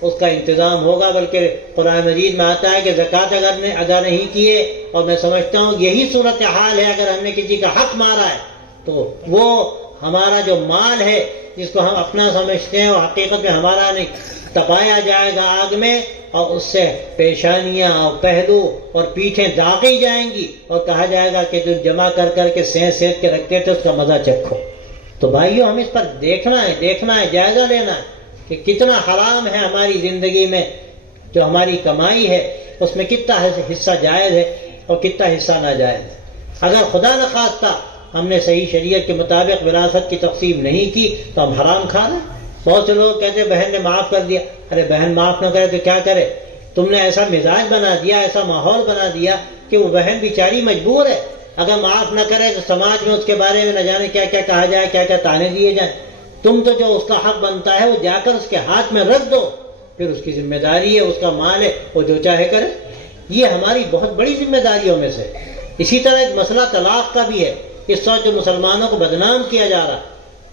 اس کا انتظام ہوگا۔ بلکہ قرآن مجید میں آتا ہے کہ زکوٰۃ اگر نے ادا نہیں کیے، اور میں سمجھتا ہوں یہی صورتحال ہے، اگر ہم نے کسی کا حق مارا ہے تو وہ ہمارا جو مال ہے جس کو ہم اپنا سمجھتے ہیں وہ حقیقت میں ہمارا نہیں، تپایا جائے گا آگ میں، اور اس سے پیشانیاں اور پہلو اور پیٹھیں داغی جائیں گی، اور کہا جائے گا کہ جو جمع کر کر کے سینت کے رکھتے تھے اس کا مزہ چکھو۔ تو بھائیو ہم اس پر دیکھنا ہے، جائزہ لینا ہے کہ کتنا حرام ہے ہماری زندگی میں، جو ہماری کمائی ہے اس میں کتنا حصہ جائز ہے اور کتنا حصہ ناجائز ہے۔ اگر خدا نخواستہ ہم نے صحیح شریعت کے مطابق وراثت کی تقسیم نہیں کی تو ہم حرام کھا رہے ہیں۔ بہت سے لوگ کہتے ہیں بہن نے معاف کر دیا، ارے بہن معاف نہ کرے تو کیا کرے؟ تم نے ایسا مزاج بنا دیا، ایسا ماحول بنا دیا کہ وہ بہن بیچاری مجبور ہے، اگر معاف نہ کرے تو سماج میں اس کے بارے میں نہ جانے کیا کیا کہا جائے، کیا کیا تانے دیے جائیں۔ تم تو جو اس کا حق بنتا ہے وہ جا کر اس کے ہاتھ میں رکھ دو، پھر اس کی ذمہ داری ہے، اس کا مال ہے، وہ جو چاہے کرے۔ یہ ہماری بہت بڑی ذمہ داریوں میں سے۔ اسی طرح ایک مسئلہ طلاق کا بھی ہے، اس وقت جو مسلمانوں کو بدنام کیا جا رہا،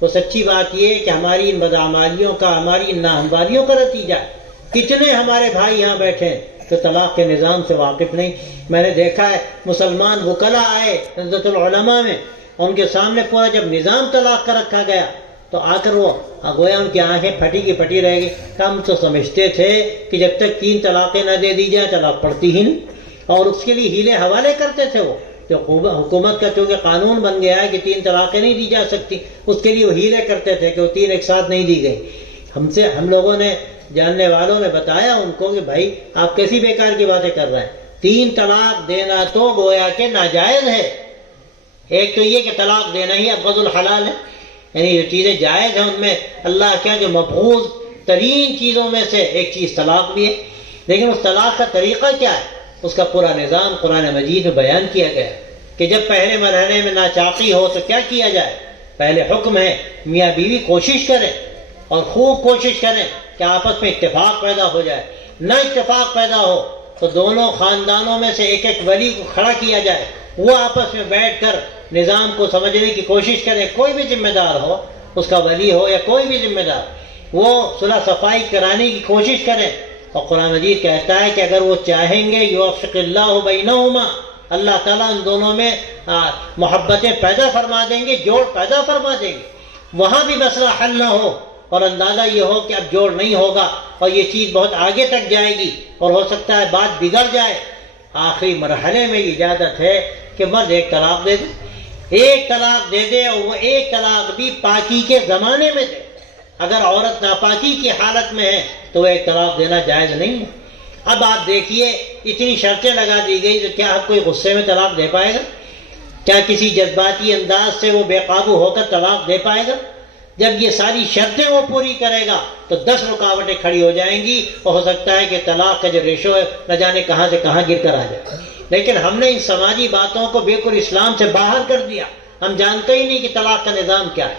وہ سچی بات یہ ہے کہ ہماری ان بدعمالیوں کا، ہماری ان ناہمواریوں کا نتیجہ ہے۔ کتنے ہمارے بھائی یہاں بیٹھے ہیں جو طلاق کے نظام سے واقف نہیں۔ میں نے دیکھا ہے مسلمان وکلاء آئے نہضت العلماء میں، ان کے سامنے پورا جب نظام طلاق کا رکھا گیا تو آ کر وہ گویا ان کی آنکھیں پھٹی کی پھٹی رہ گئی۔ ہم تو سمجھتے تھے کہ جب تک 3 طلاقیں نہ دے دی جائیں طلاق پڑتی ہی نہیں، اور اس کے لیے ہیلے حوالے کرتے تھے وہ، جو حکومت کا چونکہ قانون بن گیا ہے کہ 3 طلاقیں نہیں دی جا سکتی، اس کے لیے وہ ہیلے کرتے تھے کہ وہ 3 ایک ساتھ نہیں دی گئی۔ ہم لوگوں نے، جاننے والوں نے بتایا ان کو کہ بھائی آپ کیسی بیکار کی باتیں کر رہے ہیں، 3 طلاق دینا تو گویا کہ ناجائز ہے۔ ایک تو یہ کہ طلاق دینا ہی ابغض الحلال ہے، یعنی جو چیزیں جائز ہیں ان میں اللہ کیا جو مبغوض ترین چیزوں میں سے ایک چیز طلاق بھی ہے، لیکن اس طلاق کا طریقہ کیا ہے، اس کا پورا نظام قرآن مجید میں بیان کیا گیا ہے۔ کہ جب پہلے مرحلے میں ناچاقی ہو تو کیا کیا جائے؟ پہلے حکم ہے میاں بیوی کوشش کریں اور خوب کوشش کریں کہ آپس میں اتفاق پیدا ہو جائے. نہ اتفاق پیدا ہو تو دونوں خاندانوں میں سے ایک ایک ولی کو کھڑا کیا جائے، وہ آپس میں بیٹھ کر نظام کو سمجھنے کی کوشش کریں. کوئی بھی ذمہ دار ہو، اس کا ولی ہو یا کوئی بھی ذمہ دار، وہ صلح صفائی کرانے کی کوشش کریں. اور قرآن مجید کہتا ہے کہ اگر وہ چاہیں گے یوفق اللہ بینہما، اللہ تعالیٰ ان دونوں میں محبتیں پیدا فرما دیں گے، جوڑ پیدا فرما دیں گے. وہاں بھی مسئلہ حل نہ ہو اور اندازہ یہ ہو کہ اب جوڑ نہیں ہوگا اور یہ چیز بہت آگے تک جائے گی اور ہو سکتا ہے بات بگڑ جائے، آخری مرحلے میں اجازت ہے کہ مرد ایک طلاق دے دے، ایک طلاق دے دے، اور وہ ایک طلاق بھی پاکی کے زمانے میں دے. اگر عورت ناپاکی کی حالت میں ہے تو وہ ایک طلاق دینا جائز نہیں ہے. اب آپ دیکھیے اتنی شرطیں لگا دی گئی تو کیا کوئی غصے میں طلاق دے پائے گا؟ کیا کسی جذباتی انداز سے وہ بے قابو ہو کر طلاق دے پائے گا؟ جب یہ ساری شرطیں وہ پوری کرے گا تو 10 رکاوٹیں کھڑی ہو جائیں گی اور ہو سکتا ہے کہ طلاق کا جو ریشو ہے نہ جانے کہاں سے کہاں گر کر آ جائے. لیکن ہم نے ان سماجی باتوں کو بالکل اسلام سے باہر کر دیا، ہم جانتے ہی نہیں کہ طلاق کا نظام کیا ہے.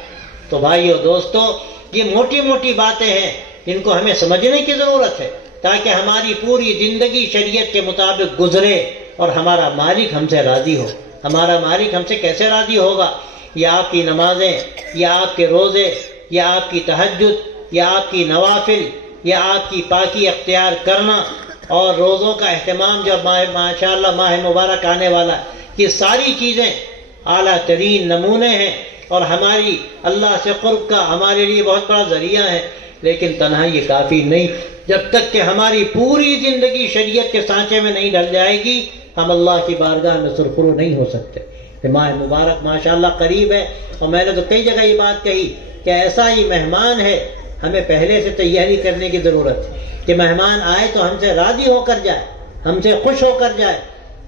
تو بھائیو دوستو، یہ موٹی موٹی باتیں ہیں جن کو ہمیں سمجھنے کی ضرورت ہے تاکہ ہماری پوری زندگی شریعت کے مطابق گزرے اور ہمارا مالک ہم سے راضی ہو. ہمارا مالک ہم سے کیسے راضی ہوگا؟ یا آپ کی نمازیں، یا آپ کے روزے، یا آپ کی تہجد، یا آپ کی نوافل، یا آپ کی پاکی اختیار کرنا اور روزوں کا اہتمام جب ماشاءاللہ ماہ مبارک آنے والا، یہ ساری چیزیں اعلیٰ ترین نمونے ہیں اور ہماری اللہ سے قرب کا ہمارے لیے بہت بڑا ذریعہ ہے. لیکن تنہا یہ کافی نہیں. جب تک کہ ہماری پوری زندگی شریعت کے سانچے میں نہیں ڈھل جائے گی ہم اللہ کی بارگاہ میں سرخرو نہیں ہو سکتے. ماہ مبارک ماشاءاللہ قریب ہے اور میں نے تو کئی جگہ یہ بات کہی کہ ایسا ہی مہمان ہے، ہمیں پہلے سے تیاری کرنے کی ضرورت ہے کہ مہمان آئے تو ہم سے راضی ہو کر جائے، ہم سے خوش ہو کر جائے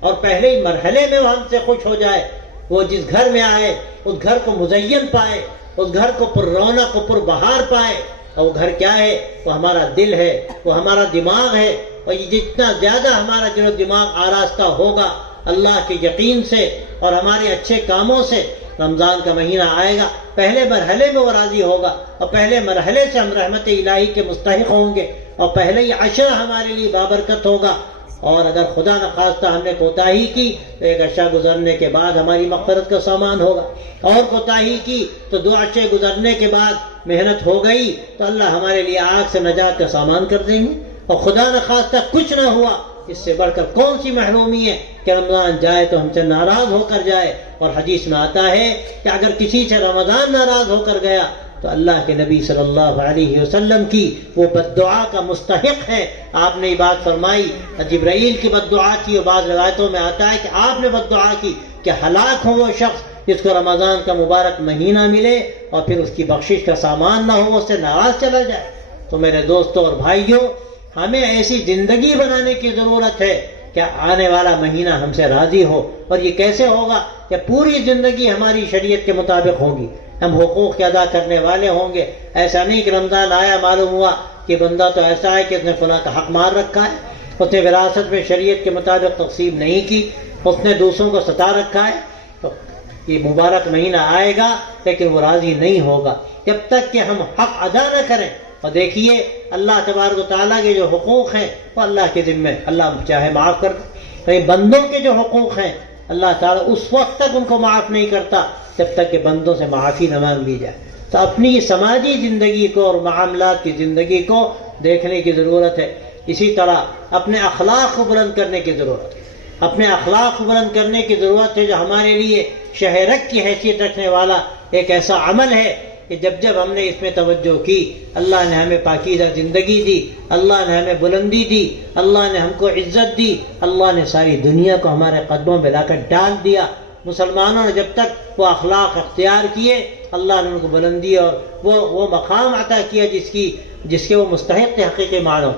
اور پہلے ہی مرحلے میں وہ ہم سے خوش ہو جائے. وہ جس گھر میں آئے اس گھر کو مزین پائے، اس گھر کو پر رونق و پر بہار پائے. اور وہ گھر کیا ہے؟ وہ ہمارا دل ہے، وہ ہمارا دماغ ہے. اور یہ جتنا زیادہ ہمارا دل و دماغ آراستہ ہوگا اللہ کے یقین سے اور ہمارے اچھے کاموں سے، رمضان کا مہینہ آئے گا، پہلے مرحلے میں وہ راضی ہوگا اور پہلے مرحلے سے ہم رحمت الہی کے مستحق ہوں گے اور پہلے ہی عشرہ ہمارے لیے بابرکت ہوگا. اور اگر خدا نخواستہ ہم نے کوتاہی کی تو ایک عشرہ گزرنے کے بعد ہماری مغفرت کا سامان ہوگا، اور کوتاہی کی تو 2 عشرے گزرنے کے بعد محنت ہو گئی تو اللہ ہمارے لیے آگ سے نجات کا سامان کر دیں گے. اور خدا نخواستہ کچھ نہ ہوا، اس سے بڑھ کر کون سی محرومی ہے کہ رمضان جائے تو ہم سے ناراض ہو کر جائے. اور حدیث میں آتا ہے کہ اگر کسی سے رمضان ناراض ہو کر گیا تو اللہ کے نبی صلی اللہ علیہ وسلم کی وہ بددعا کا مستحق ہے. آپ نے یہ بات فرمائی، جبرائیل کی بددعا کی، اور بعض روایتوں میں آتا ہے کہ آپ نے بددعا کی کہ ہلاک ہو وہ شخص جس کو رمضان کا مبارک مہینہ ملے اور پھر اس کی بخشش کا سامان نہ ہو، اس سے ناراض چلا جائے. تو میرے دوستوں اور بھائیوں، ہمیں ایسی زندگی بنانے کی ضرورت ہے کہ آنے والا مہینہ ہم سے راضی ہو. اور یہ کیسے ہوگا؟ کہ پوری زندگی ہماری شریعت کے مطابق ہوگی، ہم حقوق ادا کرنے والے ہوں گے. ایسا نہیں کہ رمضان آیا معلوم ہوا کہ بندہ تو ایسا ہے کہ اس نے فلاں کا حق مار رکھا ہے، اس نے وراثت میں شریعت کے مطابق تقسیم نہیں کی، اس نے دوسروں کو ستا رکھا ہے. تو یہ مبارک مہینہ آئے گا لیکن وہ راضی نہیں ہوگا جب تک کہ ہم حق ادا نہ کریں. اور دیکھیے اللہ تبارک و تعالیٰ کے جو حقوق ہیں وہ اللہ کے ذمہ، اللہ چاہے معاف کر دے. بندوں کے جو حقوق ہیں اللہ تعالیٰ اس وقت تک ان کو معاف نہیں کرتا جب تک کہ بندوں سے معافی نہ مانگ لی جائے. تو اپنی سماجی زندگی کو اور معاملات کی زندگی کو دیکھنے کی ضرورت ہے. اسی طرح اپنے اخلاق کو بلند کرنے کی ضرورت ہے. اپنے اخلاق کو بلند کرنے کی ضرورت ہے جو ہمارے لیے شہرک کی حیثیت رکھنے والا ایک ایسا عمل ہے کہ جب جب ہم نے اس میں توجہ کی اللہ نے ہمیں پاکیزہ زندگی دی، اللہ نے ہمیں بلندی دی، اللہ نے ہم کو عزت دی، اللہ نے ساری دنیا کو ہمارے قدموں پہ لا کر ڈال دیا. مسلمانوں نے جب تک وہ اخلاق اختیار کیے اللہ نے ان کو بلندی اور وہ مقام عطا کیا جس کے وہ مستحق تھے حقیقی معنوں.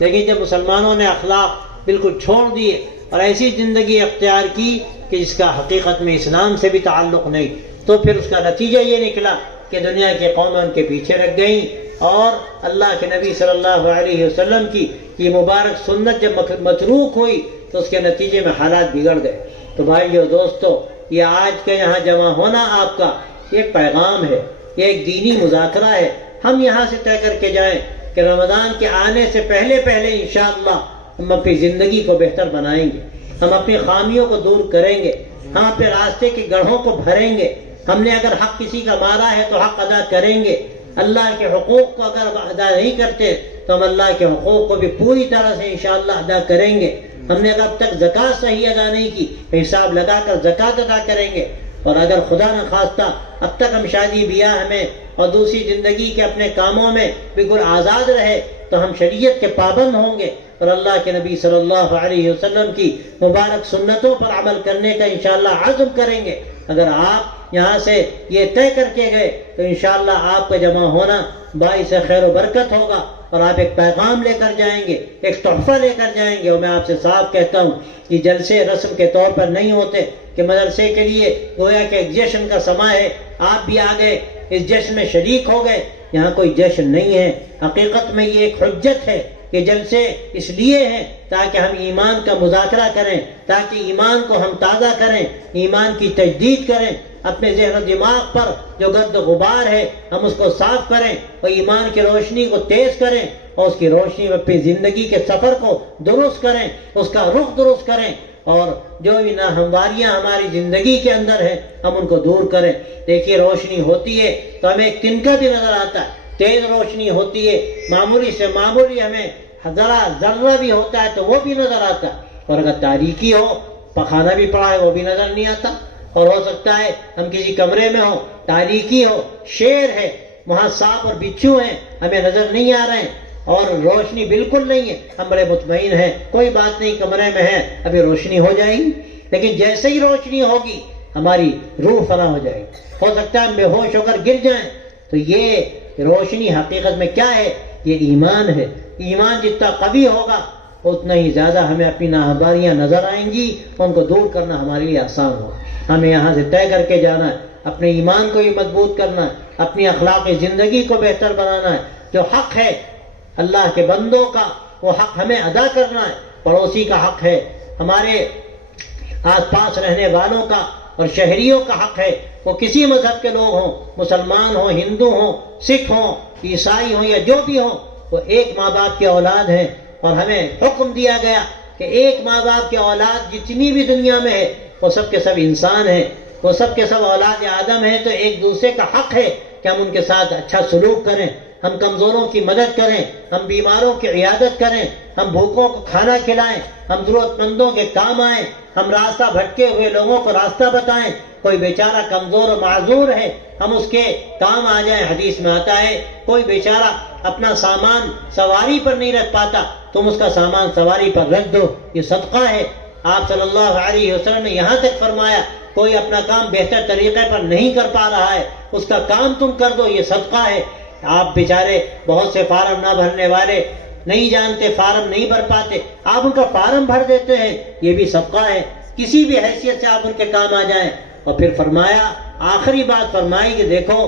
لیکن جب مسلمانوں نے اخلاق بالکل چھوڑ دیے اور ایسی زندگی اختیار کی کہ جس کا حقیقت میں اسلام سے بھی تعلق نہیں، تو پھر اس کا نتیجہ یہ نکلا کہ دنیا کی قومیں ان کے پیچھے رکھ گئیں اور اللہ کے نبی صلی اللہ علیہ وسلم کی یہ مبارک سنت جب متروک ہوئی تو اس کے نتیجے میں حالات بگڑ گئے. تو بھائیو دوستو، یہ آج کے یہاں جمع ہونا آپ کا ایک پیغام ہے، یہ ایک دینی مذاکرہ ہے۔ ہم یہاں سے طے کر کے جائیں کہ رمضان کے آنے سے پہلے پہلے انشاءاللہ ہم اپنی زندگی کو بہتر بنائیں گے، ہم اپنی خامیوں کو دور کریں گے، ہم اپنے راستے کے گڑھوں کو بھریں گے۔ ہم نے اگر حق کسی کا مارا ہے تو حق ادا کریں گے۔ اللہ کے حقوق کو اگر ادا نہیں کرتے تو ہم اللہ کے حقوق کو بھی پوری طرح سے انشاءاللہ ادا کریں گے۔ ہم نے اگر اب تک زکوٰۃ صحیح ادا نہیں کی، حساب لگا کر زکوٰۃ ادا کریں گے۔ اور اگر خدا نہ خواستہ اب تک ہم شادی بیاہ میں اور دوسری زندگی کے اپنے کاموں میں بالکل آزاد رہے تو ہم شریعت کے پابند ہوں گے اور اللہ کے نبی صلی اللہ علیہ وسلم کی مبارک سنتوں پر عمل کرنے کا انشاءاللہ عزم کریں گے۔ اگر آپ یہاں سے یہ طے کر کے گئے تو انشاءاللہ آپ کا جمع ہونا باعث خیر و برکت ہوگا اور آپ ایک پیغام لے کر جائیں گے، ایک تحفہ لے کر جائیں گے۔ اور میں آپ سے صاف کہتا ہوں کہ جلسے رسم کے طور پر نہیں ہوتے کہ مدرسے کے لیے گویا کہ ایک جشن کا سماں ہے، آپ بھی آ گئے اس جشن میں شریک ہو گئے۔ یہاں کوئی جشن نہیں ہے، حقیقت میں یہ ایک حجت ہے کہ جلسے اس لیے ہیں تاکہ ہم ایمان کا مذاکرہ کریں، تاکہ ایمان کو ہم تازہ کریں، ایمان کی تجدید کریں، اپنے ذہن و دماغ پر جو گرد و غبار ہے ہم اس کو صاف کریں اور ایمان کی روشنی کو تیز کریں اور اس کی روشنی میں اپنی زندگی کے سفر کو درست کریں، اس کا رخ درست کریں اور جو بھی ناہمواریاں ہماری زندگی کے اندر ہیں ہم ان کو دور کریں۔ دیکھیے روشنی ہوتی ہے تو ہمیں ایک تنکا بھی نظر آتا ہے، تیز روشنی ہوتی ہے، معمولی سے معمولی ہمیں ذرہ بھی ہوتا ہے تو وہ بھی نظر آتا ہے، اور اگر تاریکی ہو، پخانہ بھی پڑا ہے وہ بھی نظر نہیں آتا، اور ہو سکتا ہے ہم کسی کمرے میں ہوں، تاریکی ہو، شیر ہے، وہاں سانپ اور بچھو ہیں، ہمیں نظر نہیں آ رہے ہیں اور روشنی بالکل نہیں ہے، ہم بڑے مطمئن ہیں کوئی بات نہیں کمرے میں ہے ابھی روشنی ہو جائے گی، لیکن جیسے ہی روشنی ہوگی ہماری روح فنا ہو جائے گی، ہو سکتا ہے ہم بے ہوش ہو کر گر جائیں۔ تو یہ روشنی حقیقت میں کیا ہے؟ یہ ایمان ہے۔ ایمان جتنا قوی ہوگا اتنا ہی زیادہ ہمیں اپنی ناہمواریاں نظر آئیں گی، ان کو دور کرنا ہمارے لیے آسان ہوگا۔ ہمیں یہاں سے طے کر کے جانا ہے، اپنے ایمان کو بھی مضبوط کرنا ہے، اپنی اخلاقی زندگی کو بہتر بنانا ہے، جو حق ہے اللہ کے بندوں کا وہ حق ہمیں ادا کرنا ہے، پڑوسی کا حق ہے، ہمارے آس پاس رہنے والوں کا اور شہریوں کا حق ہے، وہ کسی مذہب کے لوگ ہوں، مسلمان ہوں، ہندو ہوں، سکھ ہوں، عیسائی ہوں یا جو بھی ہوں، وہ ایک ماں باپ کی اولاد ہیں، اور ہمیں حکم دیا گیا کہ ایک ماں باپ کی اولاد جتنی بھی دنیا میں ہے وہ سب کے سب انسان ہیں، وہ سب کے سب اولاد آدم ہیں، تو ایک دوسرے کا حق ہے کہ ہم ان کے ساتھ اچھا سلوک کریں، ہم کمزوروں کی مدد کریں، ہم بیماروں کی عیادت کریں، ہم بھوکوں کو کھانا کھلائیں، ہم ضرورت مندوں کے کام آئیں، ہم راستہ بھٹکے ہوئے لوگوں کو راستہ بتائیں، کوئی بیچارہ کمزور و معذور ہے ہم اس کے کام آ جائیں۔ حدیث میں آتا ہے کوئی بیچارہ اپنا سامان سواری پر نہیں رکھ پاتا، تم اس کا سامان سواری پر رکھ دو، یہ صدقہ ہے۔ آپ صلی اللہ علیہ وسلم نے یہاں تک فرمایا کوئی اپنا کام بہتر طریقے پر نہیں کر پا رہا ہے، اس کا کام تم کر دو، یہ صدقہ ہے۔ آپ بیچارے بہت سے فارم نہ بھرنے والے نہیں جانتے، فارم نہیں بھر پاتے، آپ ان کا فارم بھر دیتے ہیں، یہ بھی صدقہ ہے۔ کسی بھی حیثیت سے آپ ان کے کام آ جائیں۔ اور پھر فرمایا، آخری بات فرمائی کہ دیکھو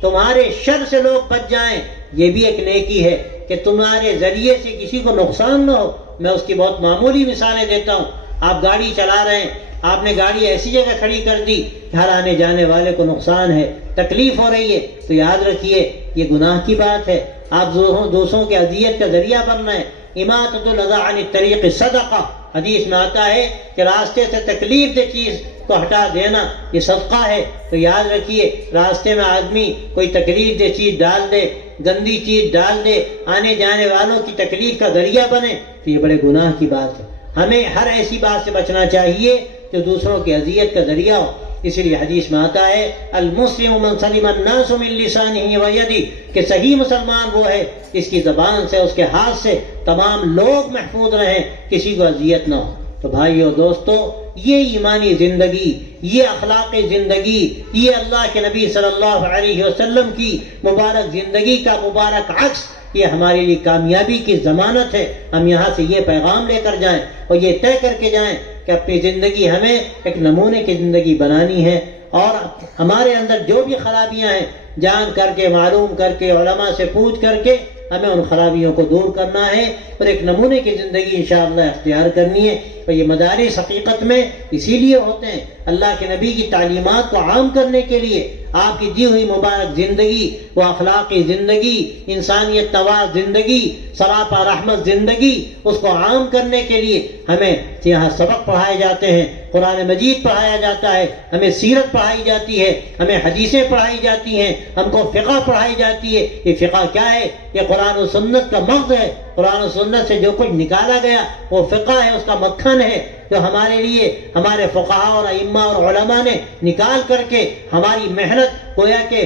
تمہارے شر سے لوگ بچ جائیں، یہ بھی ایک نیکی ہے کہ تمہارے ذریعے سے کسی کو نقصان نہ ہو۔ میں اس کی بہت معمولی مثالیں دیتا ہوں۔ آپ گاڑی چلا رہے ہیں، آپ نے گاڑی ایسی جگہ کھڑی کر دی کہ ہر آنے جانے والے کو نقصان ہے، تکلیف ہو رہی ہے، تو یاد رکھیے یہ گناہ کی بات ہے، آپ دوسروں کے اذیت کا ذریعہ بننا ہے۔ اماطۃ الاذی عن الطریق صدقہ، حدیث میں آتا ہے کہ راستے سے تکلیف دہ چیز کو ہٹا دینا یہ صدقہ ہے۔ تو یاد رکھیے راستے میں آدمی کوئی تکلیف دہ چیز ڈال دے، گندی چیز ڈال دے، آنے جانے والوں کی تکلیف کا ذریعہ بنے تو یہ بڑے گناہ کی بات ہے۔ ہمیں ہر ایسی بات سے بچنا چاہیے جو دوسروں کی اذیت کا ذریعہ ہو۔ اس لیے حدیث میں آتا ہے المسلم من سلم الناس من لسانه ویدہ، کہ صحیح مسلمان وہ ہے اس کی زبان سے، اس کے ہاتھ سے تمام لوگ محفوظ رہیں، کسی کو اذیت نہ ہو۔ تو بھائیو دوستو، یہ ایمانی زندگی، یہ اخلاقی زندگی، یہ اللہ کے نبی صلی اللہ علیہ وسلم کی مبارک زندگی کا مبارک عکس، یہ ہمارے لیے کامیابی کی ضمانت ہے۔ ہم یہاں سے یہ پیغام لے کر جائیں اور یہ طے کر کے جائیں کہ اپنی زندگی ہمیں ایک نمونے کی زندگی بنانی ہے، اور ہمارے اندر جو بھی خرابیاں ہیں جان کر کے، معلوم کر کے، علماء سے پوچھ کر کے ہمیں ان خرابیوں کو دور کرنا ہے اور ایک نمونے کی زندگی انشاءاللہ اختیار کرنی ہے۔ اور یہ مدارس حقیقت میں اسی لیے ہوتے ہیں، اللہ کے نبی کی تعلیمات کو عام کرنے کے لیے۔ آپ کی دی ہوئی مبارک زندگی، وہ اخلاقی زندگی، انسانیت نواز زندگی، سراپا رحمت زندگی، اس کو عام کرنے کے لیے ہمیں یہاں سبق پڑھائے جاتے ہیں، قرآن مجید پڑھایا جاتا ہے، ہمیں سیرت پڑھائی جاتی ہے، ہمیں حدیثیں پڑھائی جاتی ہیں، ہم کو فقہ پڑھائی جاتی ہے۔ یہ فقہ کیا ہے؟ یہ قرآن و سنت کا مغز ہے۔ قرآن و سنت سے جو کچھ نکالا گیا وہ فقہ ہے، اس کا مکھن ہے، جو ہمارے لیے ہمارے فقہاء اور ائمہ اور علماء نے نکال کر کے ہماری محنت گویا کہ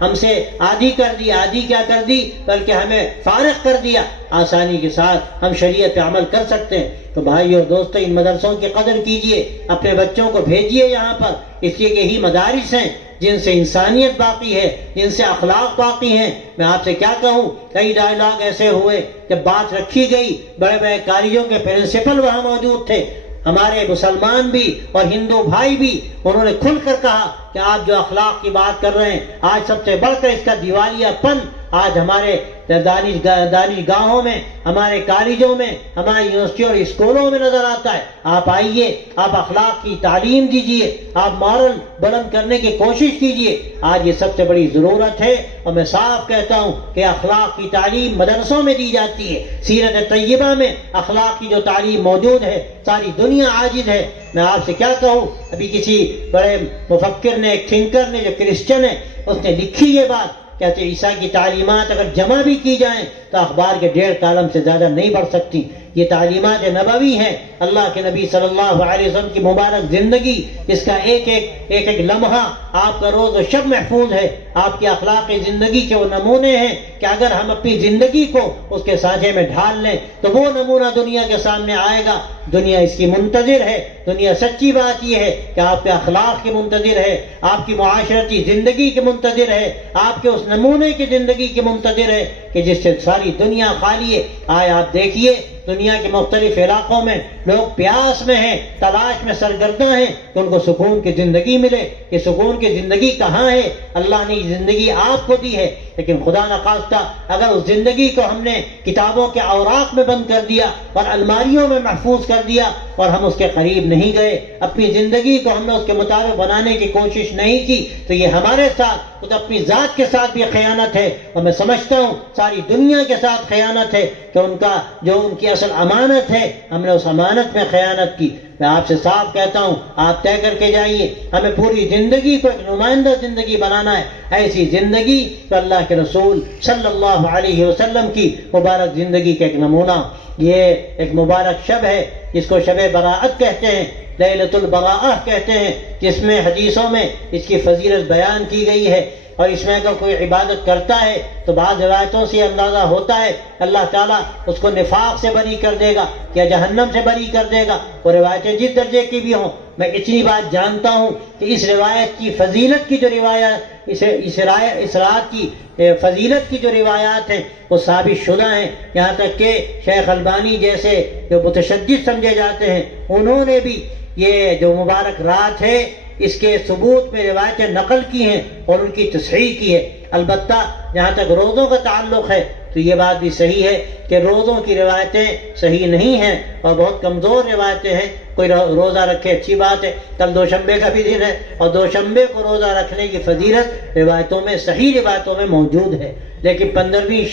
ہم سے آدھی کر دی، آدھی کیا کر دی بلکہ ہمیں فارغ کر دیا۔ آسانی کے ساتھ ہم شریعت پہ عمل کر سکتے ہیں۔ تو بھائیو دوستو، ان مدرسوں کی قدر کیجئے، اپنے بچوں کو بھیجئے یہاں پر، اس لیے کہ یہی مدارس ہیں جن سے انسانیت باقی ہے، جن سے اخلاق باقی ہیں۔ میں آپ سے کیا کہوں، کئی ڈائلاگ ایسے ہوئے جب بات رکھی گئی، بڑے بڑے کالجوں کے پرنسپل وہاں موجود تھے، ہمارے مسلمان بھی اور ہندو بھائی بھی، انہوں نے کھل کر کہا کہ آپ جو اخلاق کی بات کر رہے ہیں، آج سب سے بڑھ کر اس کا دیوالیہ پن آج ہمارے دانش گاہوں میں، ہمارے کالجوں میں، ہماری یونیورسٹیوں اور اسکولوں میں نظر آتا ہے۔ آپ آئیے، آپ اخلاق کی تعلیم دیجئے، آپ مورل بلند کرنے کی کوشش کیجئے۔ آج یہ سب سے بڑی ضرورت ہے، اور میں صاف کہتا ہوں کہ اخلاق کی تعلیم مدرسوں میں دی جاتی ہے۔ سیرت طیبہ میں اخلاق کی جو تعلیم موجود ہے، ساری دنیا عاجز ہے۔ میں آپ سے کیا کہوں، ابھی کسی بڑے مفکر نے، ایک تھنکر نے جو کرسچن ہے، اس نے لکھی یہ بات، کہتے عیسیٰ کی تعلیمات اگر جمع بھی کی جائیں تو اخبار کے 1.5 کالم سے زیادہ نہیں بڑھ سکتی۔ یہ تعلیمات نبوی ہیں، اللہ کے نبی صلی اللہ علیہ وسلم کی مبارک زندگی، اس کا ایک ایک لمحہ آپ کا روز و شب محفوظ ہے۔ آپ کی اخلاقی زندگی کے وہ نمونے ہیں کہ اگر ہم اپنی زندگی کو اس کے سانچے میں ڈھال لیں تو وہ نمونہ دنیا کے سامنے آئے گا۔ دنیا اس کی منتظر ہے۔ دنیا سچی بات یہ ہے کہ آپ کے اخلاق کی منتظر ہے، آپ کی معاشرتی زندگی کی منتظر ہے، آپ کے اس نمونے کی زندگی کی منتظر ہے کہ جس سے ساری دنیا خالی ہے۔ آئے آپ دیکھیے، دنیا کے مختلف علاقوں میں لوگ پیاس میں ہیں، تلاش میں سرگرداں ہیں کہ ان کو سکون کی زندگی ملے۔ یہ سکون کی زندگی کہاں ہے؟ اللہ نے یہ زندگی آپ کو دی ہے، لیکن خدا نخواستہ اگر اس زندگی کو ہم نے کتابوں کے اوراق میں بند کر دیا اور الماریوں میں محفوظ کر دیا اور ہم اس کے قریب نہیں گئے، اپنی زندگی کو ہم نے اس کے مطابق بنانے کی کوشش نہیں کی، تو یہ ہمارے ساتھ خود اپنی ذات کے ساتھ بھی خیانت ہے، اور میں سمجھتا ہوں ساری دنیا کے ساتھ خیانت ہے کہ ان کا جو ان کی اصل امانت ہے، ہم نے اس امانت میں خیانت کی۔ میں آپ سے صاف کہتا ہوں، آپ طے کر کے جائیے، ہمیں پوری زندگی کو ایک نمائندہ زندگی بنانا ہے، ایسی زندگی تو اللہ کے رسول صلی اللہ علیہ وسلم کی مبارک زندگی کا ایک نمونہ۔ یہ ایک مبارک شب ہے جس کو شب براءت کہتے ہیں، لیلۃ البراءہ کہتے ہیں، جس میں حدیثوں میں اس کی فضیلت بیان کی گئی ہے۔ اور اس میں اگر کوئی عبادت کرتا ہے تو بعض روایتوں سے اندازہ ہوتا ہے اللہ تعالیٰ اس کو نفاق سے بری کر دے گا یا جہنم سے بری کر دے گا، وہ روایتیں جس درجے کی بھی ہوں۔ میں اتنی بات جانتا ہوں کہ اس روایت کی فضیلت کی جو روایات، اس رات کی فضیلت کی جو روایات ہیں وہ ثابت شدہ ہیں، یہاں تک کہ شیخ البانی جیسے جو متشدد سمجھے جاتے ہیں، انہوں نے بھی یہ جو مبارک رات ہے اس کے ثبوت میں روایتیں نقل کی ہیں اور ان کی تصحیح کی ہے۔ البتہ جہاں تک روزوں کا تعلق ہے تو یہ بات بھی صحیح ہے کہ روزوں کی روایتیں صحیح نہیں ہیں اور بہت کمزور روایتیں ہیں۔ کوئی روزہ رکھے اچھی بات ہے، کل دوشنبے کا بھی دن ہے اور دوشنبے کو روزہ رکھنے کی فضیلت روایتوں میں، صحیح روایتوں میں موجود ہے، لیکن 15ویں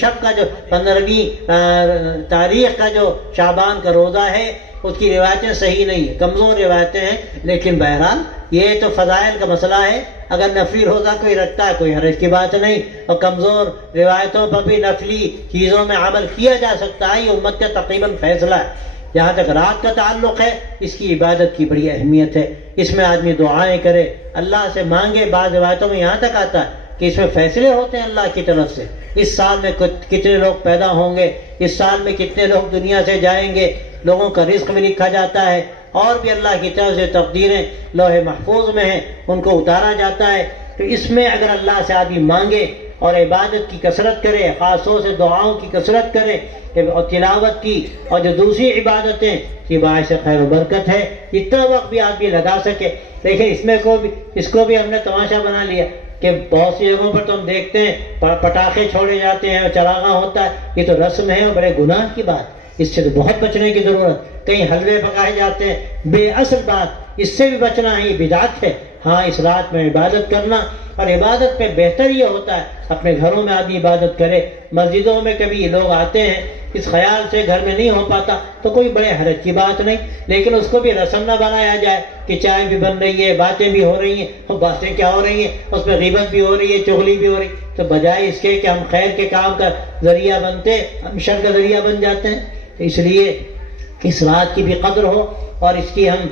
تاریخ کا جو شعبان کا روزہ ہے اس کی روایتیں صحیح نہیں ہیں، کمزور روایتیں ہیں۔ لیکن بہرحال یہ تو فضائل کا مسئلہ ہے، اگر نفلی روزہ کوئی رکھتا ہے کوئی حرج کی بات نہیں، اور کمزور روایتوں پر بھی نفلی چیزوں میں عمل کیا جا سکتا ہے، یہ امت کا تقریباً فیصلہ ہے۔ جہاں تک رات کا تعلق ہے اس کی عبادت کی بڑی اہمیت ہے، اس میں آدمی دعائیں کرے، اللہ سے مانگے۔ بعض روایتوں میں یہاں تک آتا ہے کہ اس میں فیصلے ہوتے ہیں اللہ کی طرف سے، اس سال میں کتنے لوگ پیدا ہوں گے، اس سال میں کتنے لوگ دنیا سے جائیں گے، لوگوں کا رزق بھی لکھا جاتا ہے، اور بھی اللہ کی طرف سے تقدیریں لوح محفوظ میں ہیں، ان کو اتارا جاتا ہے۔ تو اس میں اگر اللہ سے آدمی مانگے اور عبادت کی کثرت کرے، خاص طور سے دعاؤں کی کثرت کرے اور تلاوت کی اور جو دوسری عبادتیں، یہ باعث خیر و برکت ہے، اتنا وقت بھی آدمی لگا سکے۔ دیکھیں اس کو بھی ہم نے تماشا بنا لیا، کہ بہت سی جگہوں پر تو ہم دیکھتے ہیں پٹاخے چھوڑے جاتے ہیں اور چراغاں ہوتا ہے، یہ تو رسم ہے اور بڑے گناہ کی بات، اس سے تو بہت بچنے کی ضرورت۔ کہیں حلوے پکائے جاتے ہیں، بے اصل بات، اس سے بھی بچنا ہے، یہ بدعت ہے۔ ہاں اس رات میں عبادت کرنا، اور عبادت میں بہتر یہ ہوتا ہے اپنے گھروں میں آدمی عبادت کرے۔ مسجدوں میں کبھی لوگ آتے ہیں اس خیال سے گھر میں نہیں ہو پاتا تو کوئی بڑے حرج کی بات نہیں، لیکن اس کو بھی رسم نہ بنایا جائے کہ چائے بھی بن رہی ہے، باتیں بھی ہو رہی ہیں، اور باتیں کیا ہو رہی ہیں، اس میں غیبت بھی ہو رہی ہے، چغلی بھی ہو رہی ہے، تو بجائے اس کے کہ ہم خیر کے کام کا ذریعہ بنتے، ہم شر کا ذریعہ بن جاتے ہیں۔ تو اس لیے اس رات کی بھی قدر ہو اور اس کی ہم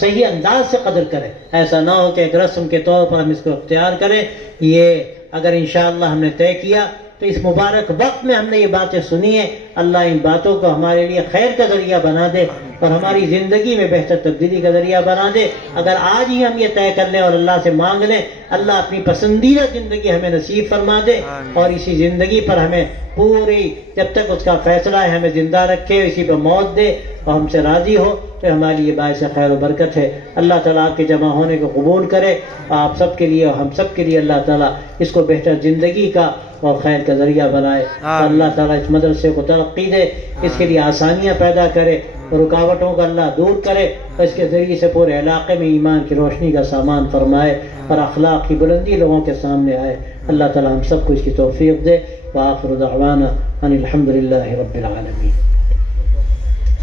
صحیح انداز سے قدر کریں، ایسا نہ ہو کہ ایک رسم کے طور پر ہم اس کو اختیار کریں۔ یہ اگر انشاءاللہ ہم نے طے کیا تو اس مبارک وقت میں ہم نے یہ باتیں سنی ہیں، اللہ ان باتوں کو ہمارے لیے خیر کا ذریعہ بنا دے اور ہماری زندگی میں بہتر تبدیلی کا ذریعہ بنا دے۔ اگر آج ہی ہم یہ طے کر لیں اور اللہ سے مانگ لیں، اللہ اپنی پسندیدہ زندگی ہمیں نصیب فرما دے اور اسی زندگی پر ہمیں پوری جب تک اس کا فیصلہ ہے ہمیں زندہ رکھے، اسی پہ موت دے اور ہم سے راضی ہو، تو ہمارے لیے باعث خیر و برکت ہے۔ اللہ تعالیٰ آپ کے جمع ہونے کو قبول کرے، آپ سب کے لیے اور ہم سب کے لیے اللہ تعالیٰ اس کو بہتر زندگی کا اور خیر کا ذریعہ بنائے، اور اللہ تعالیٰ اس مدرسے کو ترقی دے، اس کے لیے آسانیاں پیدا کرے، رکاوٹوں کا اللہ دور کرے، اور اس کے ذریعے سے پورے علاقے میں ایمان کی روشنی کا سامان فرمائے اور اخلاق کی بلندی لوگوں کے سامنے آئے۔ اللہ تعالیٰ ہم سب کو اس کی توفیق دے۔ وآخر دعوانا ان الحمد للہ رب العالمین۔